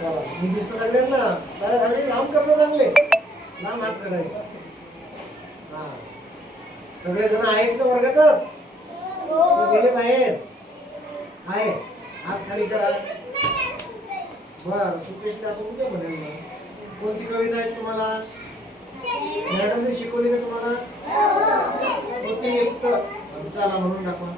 चला मी दिसतो सगळ्यांना. जरा खाली लांब कपडे चांगले लांब हात काढायचा. हा सगळे जण आहेत ना वर्गातच? गेले बाहेर आहे. हात खाली करा. बरं सुकेशला आपण उद्या म्हणेल ना. कोणती कविता आहे तुम्हाला? मॅडमने शिकवली का तुम्हाला? कोणती एक चला म्हणून दाखवा.